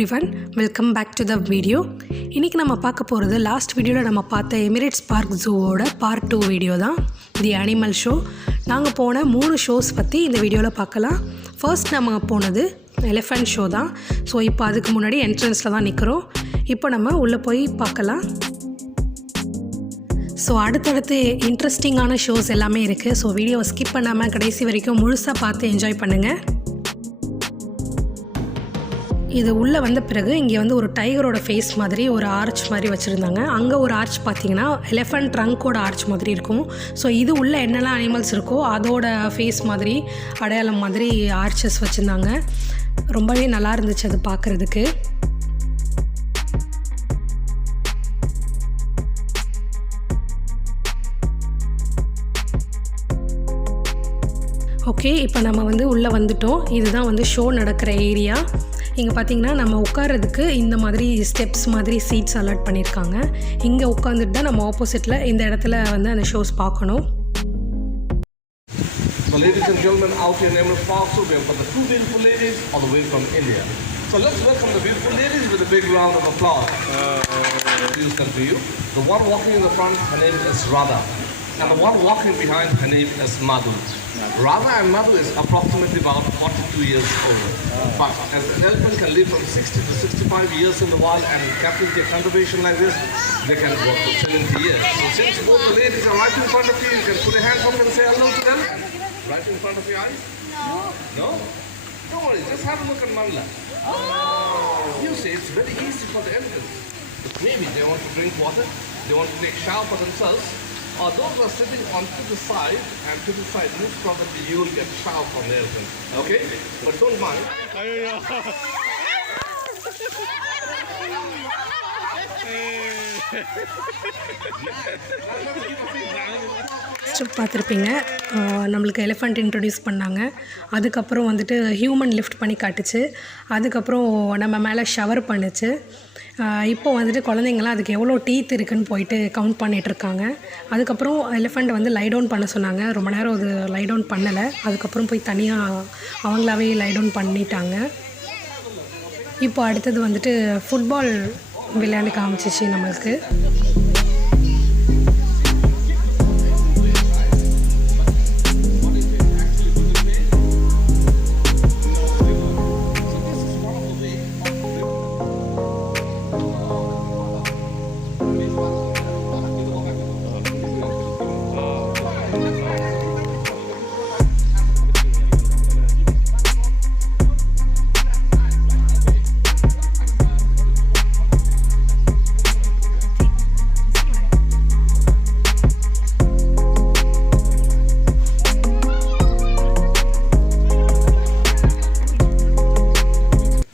everyone, welcome back to the video. இன்னைக்கு நம்ம பார்க்க போகிறது லாஸ்ட் வீடியோவில் நம்ம பார்த்த எமிரேட்ஸ் பார்க் ஜூவோட பார்ட் 2 வீடியோ தான், தி அனிமல் ஷோ. நாங்கள் போன 3 ஷோஸ் பற்றி இந்த வீடியோவில் பார்க்கலாம். ஃபர்ஸ்ட் நம்ம போனது எலிஃபண்ட் ஷோ தான். ஸோ இப்போ அதுக்கு முன்னாடி என்ட்ரன்ஸில் தான் நிற்கிறோம். இப்போ நம்ம உள்ளே போய் பார்க்கலாம். ஸோ அடுத்தடுத்து இன்ட்ரெஸ்டிங்கான ஷோஸ் எல்லாமே இருக்குது. ஸோ வீடியோவை ஸ்கிப் பண்ணாமல் கடைசி வரைக்கும் முழுசாக பார்த்து என்ஜாய் பண்ணுங்கள். இது உள்ளே வந்த பிறகு இங்கே வந்து ஒரு டைகரோட ஃபேஸ் மாதிரி ஒரு ஆர்ச் மாதிரி வச்சுருந்தாங்க. அங்கே ஒரு ஆர்ச் பார்த்திங்கன்னா எலிஃபண்ட் ட்ரங்க்கோட ஆர்ச் மாதிரி இருக்கும். ஸோ இது உள்ளே என்னெல்லாம் அனிமல்ஸ் இருக்கோ அதோட ஃபேஸ் மாதிரி அடையாளம் மாதிரி ஆர்ச்சஸ் வச்சுருந்தாங்க. ரொம்பவே நல்லா இருந்துச்சு அது பார்க்குறதுக்கு. ஓகே, இப்போ நம்ம வந்து உள்ளே வந்துட்டோம். இதுதான் வந்து ஷோ நடக்கிற ஏரியா. இங்கே பார்த்திங்கன்னா நம்ம உட்கார்றதுக்கு இந்த மாதிரி ஸ்டெப்ஸ் மாதிரி சீட்ஸ் அலாட் பண்ணியிருக்காங்க. இங்கே உட்காந்துட்டு தான் நம்ம ஆப்போசிட்டில் இந்த இடத்துல வந்து அந்த ஷோஸ் பார்க்கணும். So ladies and gentlemen, out here in Emirata Park Zoo, we have got the two beautiful ladies all the way from India. So let's welcome the beautiful ladies with a big round of applause. Introduce them to you. The one walking in the front, her name is Radha. And the one walking behind, her name is Madhu. Radha and Madhu is approximately about 42 years old. But an elephant can live from 60 to 65 years in the wild, and captivity conservation like this, they can work for 70 years. So since both the ladies are right in front of you, you can put your hands up and say hello to them. Right in front of your eyes? No. No? Don't worry, just have a look at Manla. You see, it's very easy for the elephants. Maybe they want to drink water, they want to take shower for themselves, or those who are sitting onto the side, and to the side, most probably you will get shower from the elephant. Okay? But don't mind. பார்த்துருப்பீங்க, நம்மளுக்கு elephant introduce பண்ணாங்க. அதுக்கப்புறம் வந்துட்டு human lift பண்ணி காட்டுச்சு. அதுக்கப்புறம் நம்ம மேலே ஷவர் பண்ணுச்சு. இப்போ வந்துட்டு குழந்தைங்களாம் அதுக்கு எவ்வளோ டீத் இருக்குதுன்னு போயிட்டு கவுண்ட் பண்ணிகிட்ருக்காங்க. அதுக்கப்புறம் எலிஃபண்ட் வந்து லை டவுன் பண்ண சொன்னாங்க. ரொம்ப நேரம் அது லை டவுன் பண்ணலை. அதுக்கப்புறம் போய் தனியாக அவங்களாவே லை டவுன் பண்ணிட்டாங்க. இப்போ அடுத்தது வந்துட்டு ஃபுட்பால் விளையாண்டு காமிச்சிச்சு நம்மளுக்கு.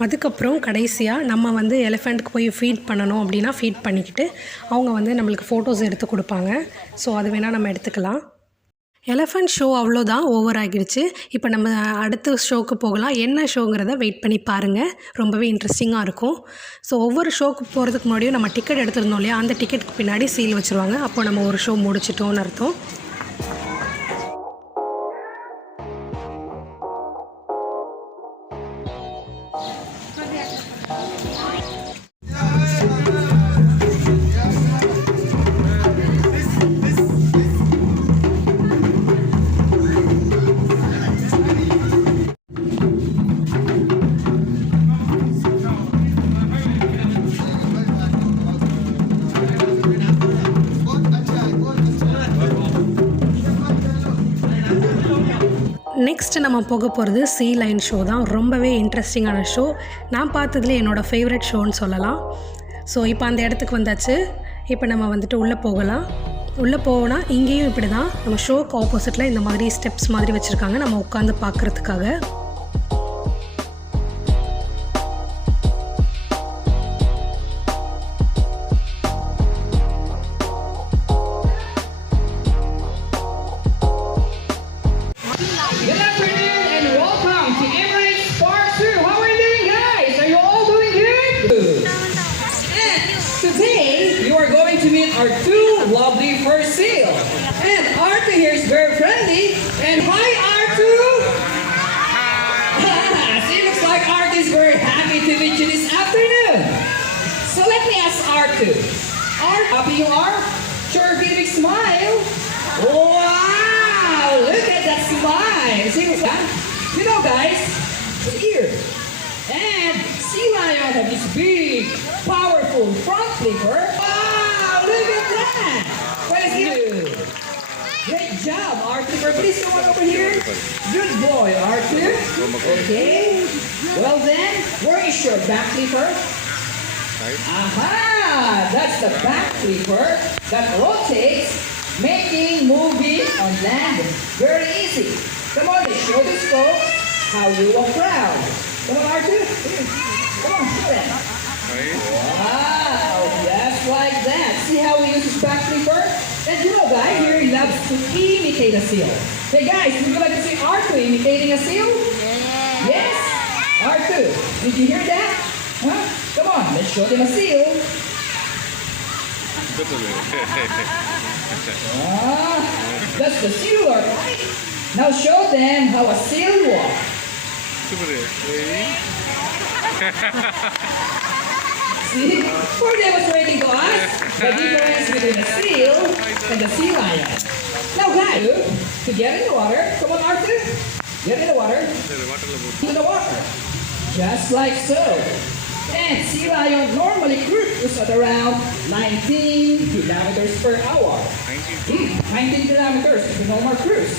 அதுக்கப்புறம் கடைசியாக நம்ம வந்து எலிஃபண்ட்டுக்கு போய் ஃபீட் பண்ணணும் அப்படின்னா ஃபீட் பண்ணிக்கிட்டு அவங்க வந்து நம்மளுக்கு ஃபோட்டோஸ் எடுத்து கொடுப்பாங்க. ஸோ அது வேணால் நம்ம எடுத்துக்கலாம். எலிஃபண்ட் ஷோ அவ்வளோதான், ஓவர் ஆகிடுச்சு. இப்போ நம்ம அடுத்த ஷோக்கு போகலாம். என்ன ஷோங்கிறத வெயிட் பண்ணி பாருங்கள், ரொம்பவே இன்ட்ரெஸ்டிங்காக இருக்கும். ஸோ ஒவ்வொரு ஷோக்கு போகிறதுக்கு முன்னாடியும் நம்ம டிக்கெட் எடுத்துருந்தோம் இல்லையா, அந்த டிக்கெட்டுக்கு பின்னாடி சீல் வச்சுருவாங்க. அப்போ நம்ம ஒரு ஷோ முடிச்சிட்டோன்னு அர்த்தம். நெக்ஸ்ட் நம்ம போக போகிறது சீ லைன் ஷோ தான். ரொம்பவே இன்ட்ரெஸ்டிங்கான ஷோ. நான் பார்த்ததுல என்னோடய ஃபேவரட் ஷோன்னு சொல்லலாம். ஸோ இப்போ அந்த இடத்துக்கு வந்தாச்சு. இப்போ நம்ம வந்துட்டு உள்ளே போகலாம். உள்ளே போனால் இங்கேயும் இப்படி தான், நம்ம ஷோக்கு ஆப்போசிட்டில் இந்த மாதிரி ஸ்டெப்ஸ் மாதிரி வச்சுருக்காங்க நம்ம உட்காந்து பார்க்குறதுக்காக. Good afternoon and welcome to Emirates Park Zoo. How are you doing, guys? Are you all doing good? And today you are going to meet our two lovely fur seals. And Arthur here is very friendly. And hi, Arthur. See, looks like Arthur is very happy to be with you this afternoon. So let me ask R2. R, happy you are? Sure, give a big smile. Wow, look at that smile. See what's that? You know, guys, it's here. And sea lion have this big, powerful front flipper. Wow, look at that. Thank you. Great job, Arthur. Please come on over here. Good boy, Arthur. Okay. Well then, where is your back flipper? Aha! That's the back flipper that rotates, making moving on land very easy. Come on, let's show these folks how you walk around. Come on, Arthur. Here. Come on, show them. Wow, just like that. See how we use his back flipper? And you know, guys, here he loves to imitate a seal. Hey, guys, would you like to see Arthur imitating a seal? Yes? Arthur, did you hear that? Huh? Come on, let's show them a seal. That's the sealer, right? Now show them how a seal walks. See? We're demonstrating to us the difference between a seal and a sea lion. Now guys, to get in the water, come on Arthur, get in the water, in the water, just like so. And sea lion normally cruise at around 19 kilometers per hour. 19 kilometers is the normal cruise.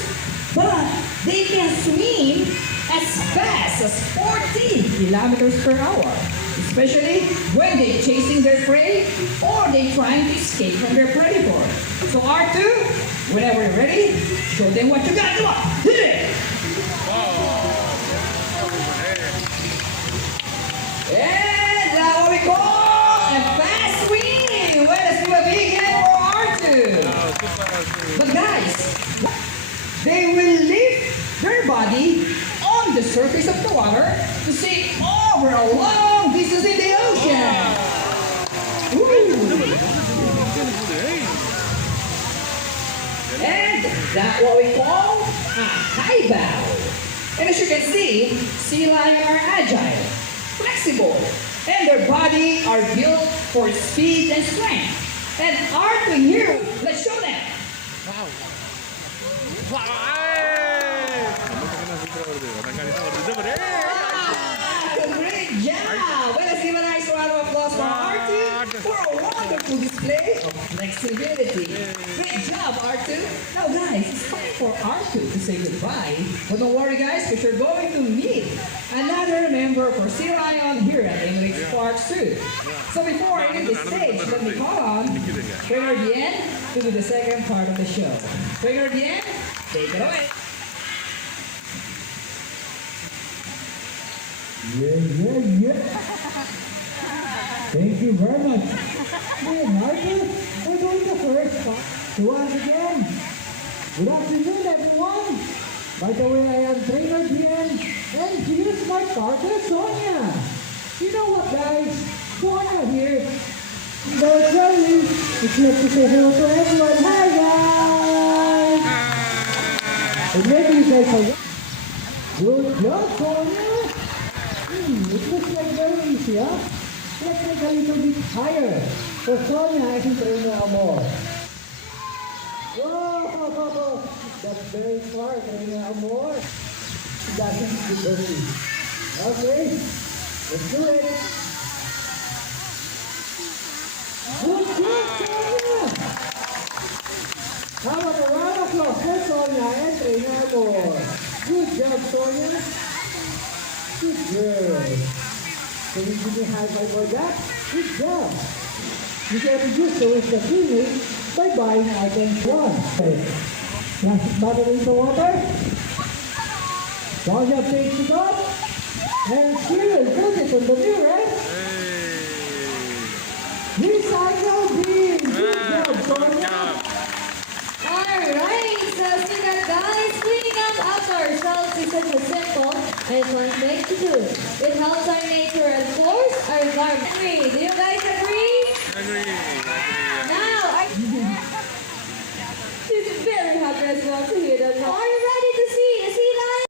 But they can swim as fast as 40 kilometers per hour. Especially when they're chasing their prey or they're trying to escape from their predator. So R2, whenever you're ready, show them what you got. Come on, hit it! And that's what we call a fast swing. Let's do a big hand for R2. But guys, they will lift their body on the surface of the water to see over a long distance in the ocean. And that's what we call a high bow. And as you can see, sea lions are agile, flexible, and their body are built for speed and strength. And Arthur here, let's show them. Great job! Well, let's give a nice round of applause for Arthur for a wonderful display of flexibility. Great job, Arthur. Now, guys, it's time for Arthur to say goodbye. But don't worry, guys, because you're going to meet another member for Sea Lion here at Emirata Park Zoo. So before I leave the stage, let me call on Trainer Bien to do the second part of the show. Trainer Bien, take it away. Yeah. Thank you very much. Hey, Martha, we're going to first to us again. Good afternoon, everyone. By the way, I am Trainer Bien, and here's my partner, Sonia. You know what, guys? Sonia here. But sorry, it's not to say hello to everyone. Hi, guys. And maybe you guys are... Good job, Sonia. It looks like very easy, huh? Let's make a little bit higher. For Sonia, I think there are more. Whoa! That's very far. There are more. It doesn't get easy. Okay, let's do it. Good job, Sonia! How about a round of applause for Sonia and Trainer more? Good job, Sonia. Good girl. Can you give me a high five for that? Good job. You can reduce the waste of cleaning by buying items one. Plastic bottle into water. Sonia takes it up. And she will put it on the mirror. Recycle bin. Good job, Sonia. Alright, so see that guys, cleaning up after ourselves is such a simple and fun thing to do. It helps our nature and of course our environment. Agree? Do you guys agree? Agree. Now, she's very happy as well to hear that. Are you ready to see the sea lion?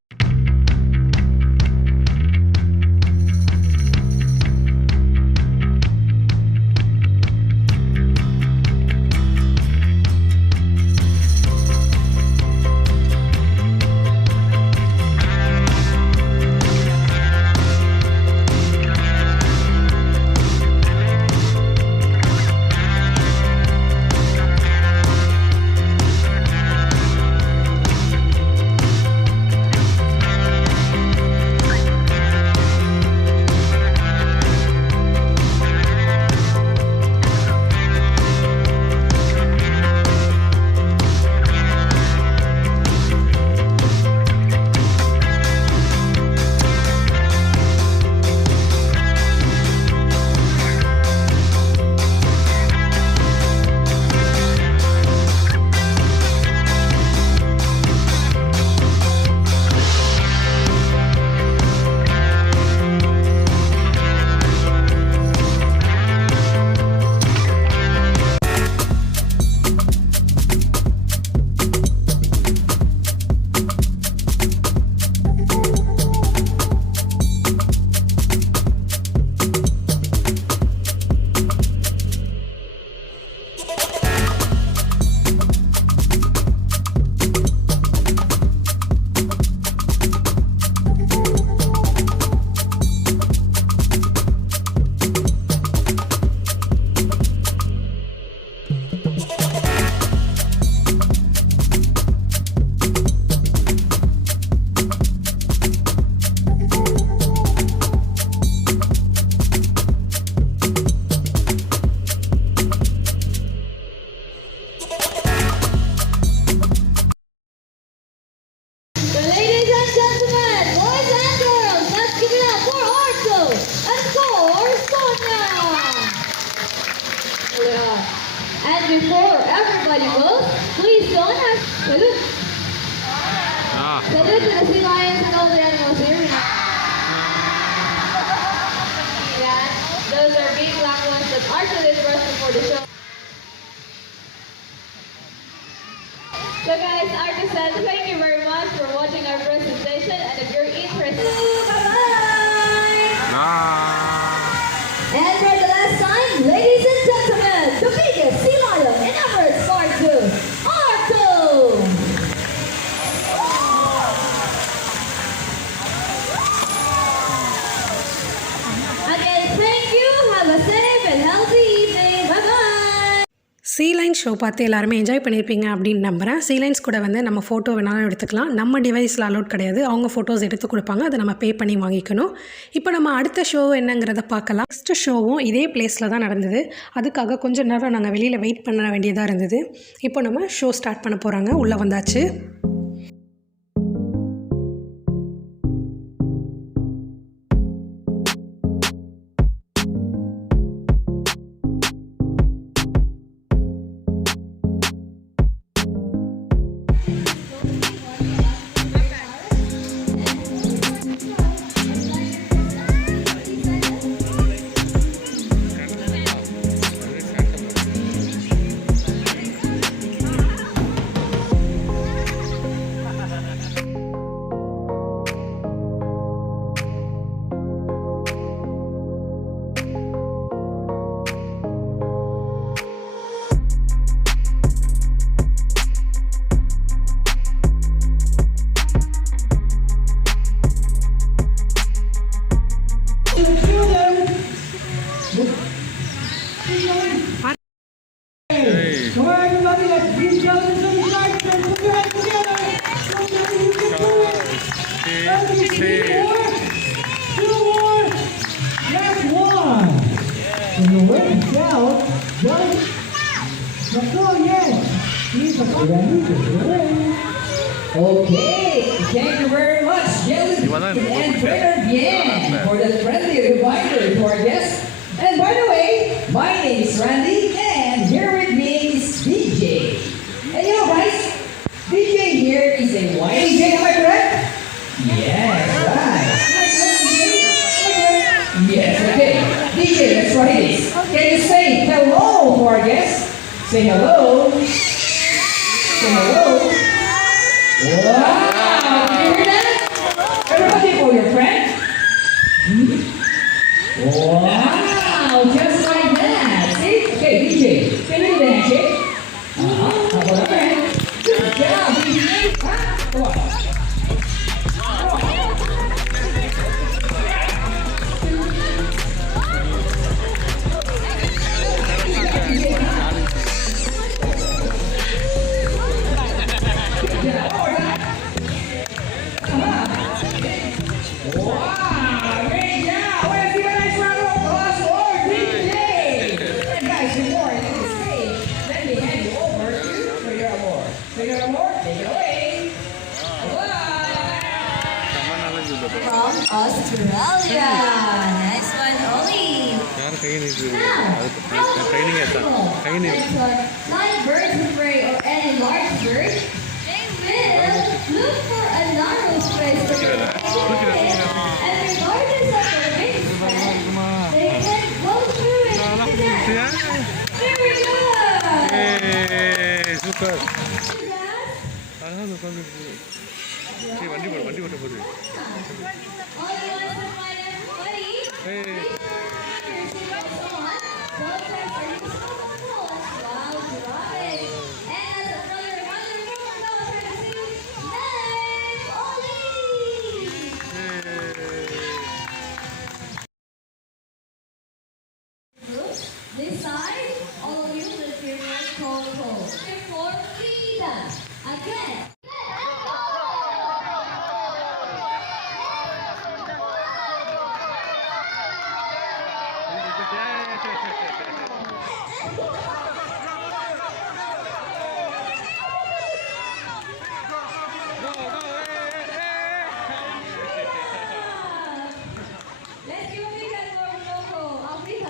the show. So guys, artists, thank you very much for watching our presentation, and if you're interested, bye-bye! And for the last time, ladies and gentlemen, the biggest sea lion in Emirates Park Zoo, Arto! Again, thank you. Have a safe and healthy evening. Bye-bye! Sea lion show பார்த்து எல்லாருமே என்ஜாய் பண்ணியிருப்பீங்க அப்படின்னு நம்புகிறேன். சீ லைன்ஸ் கூட வந்து நம்ம ஃபோட்டோ வேணாலும் எடுத்துக்கலாம். நம்ம டிவைஸில் அலோட் கிடையாது. அவங்க ஃபோட்டோஸ் எடுத்து கொடுப்பாங்க, அதை நம்ம பே பண்ணி வாங்கிக்கணும். இப்போ நம்ம அடுத்த ஷோ என்னங்கிறத பார்க்கலாம். நெக்ஸ்ட்டு ஷோவும் இதே பிளேஸில் தான் நடந்தது. அதுக்காக கொஞ்சம் நேரம் நாங்கள் வெளியில் வெயிட் பண்ண வேண்டியதாக இருந்தது. இப்போ நம்ம ஷோ ஸ்டார்ட் பண்ண போகிறாங்க. உள்ளே வந்தாச்சு. Come on, everybody, let's give Sheldon some sharks and put your hands together. Somebody you can do it. Ready, 3 more, 2 more, last one. And the word down, just Nicole, yes. He's a ready to play. Okay, thank you very much, Jelly and Trainer Bien, for that friendly reminder to our guests. And by the way, my name is Randy, and here with me is DJ. And you know, guys, DJ here is a white DJ, am I correct? Yes, right. Yes, okay. DJ, let's try this. Can you say hello to our guests? Say hello. Say hello. Wow! Did you hear that? Everybody for your friend? Wow! Just like that. See? Okay, DJ, can you do the handshake? How about a friend? Good job, DJ. Come on. Wow, great job! Let's give a nice round of applause for DJ! And guys, before I leave the stage, let me hand you over to Trainer Amor. Trainer Amor, take it away! Bye! From Australia. Nice one, Oli. Next one, live birds of prey or any large bird, they will look for a narrow space to live in, and regardless of their wingspan, they can go through it to death. Very good! Super. All you want to find everybody? Here's what's on. Those guys are used on the phone while driving. And as another reminder, from now on, try to sing Nice Ollie! This side, all of you will hear your Coco. For Frida. Again. Let's give a big hand for Coco. Africa.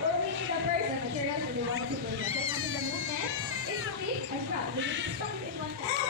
For meeting the person, the curiosity wanted to play. Check out the movement. It's a big and proud. We need to stop it in one time.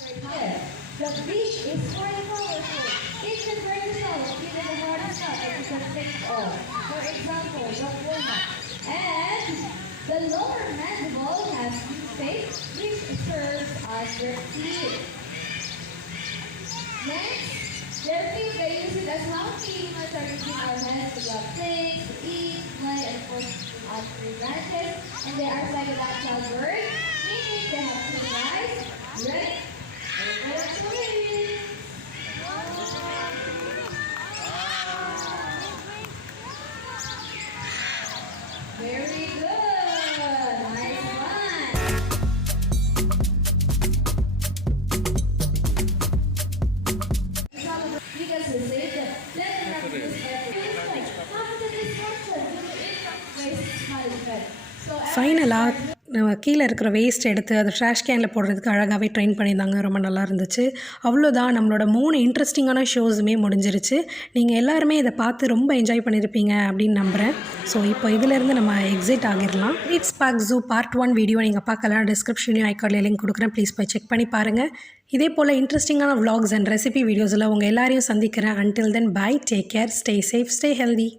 right here. The beach is quite colorful. It can break yourself even the hardest stuff that you can think of. For example, the walnut. And the lower mandible has toothpaste, which serves as your teeth. Next, their feet, they use it as healthy humans are using our hands to grab things, to eat, play, and of course, tree branches. And they are psychodactyl birds, meaning they have two eyes. Ready? Very good. Nice one. Because we saved them. Let them not use everything. After this function, you will waste management. So ஃபைனலாக கீழே இருக்கிற வேஸ்ட் எடுத்து அதை ட்ராஷ் கேனில் போடுறதுக்கு அழகாகவே ட்ரெயின் பண்ணியிருந்தாங்க. ரொம்ப நல்லா இருந்துச்சு. அவ்வளோதான், நம்மளோட 3 இன்ட்ரெஸ்டிங்கான ஷோஸுமே முடிஞ்சிருச்சு. நீங்கள் எல்லாருமே இதை பார்த்து ரொம்ப என்ஜாய் பண்ணியிருப்பீங்க அப்படின்னு நம்புகிறேன். ஸோ இப்போ இதிலேருந்து நம்ம எக்ஸிட் ஆகிடலாம். Emirates Park Zoo part 1 video நீங்கள் பார்க்கலாம். டிஸ்கிரிப்ஷன்லையும் ஐகார்டில் லிங்க் கொடுக்குறேன். ப்ளீஸ் போய் செக் பண்ணி பாருங்கள். இதே போல் இன்ட்ரெஸ்டிங்கான vlogs அண்ட் ரெசிபி வீடியோஸில் உங்கள் எல்லாரையும் சந்திக்கிறேன். until then bye, take care, stay safe, stay healthy.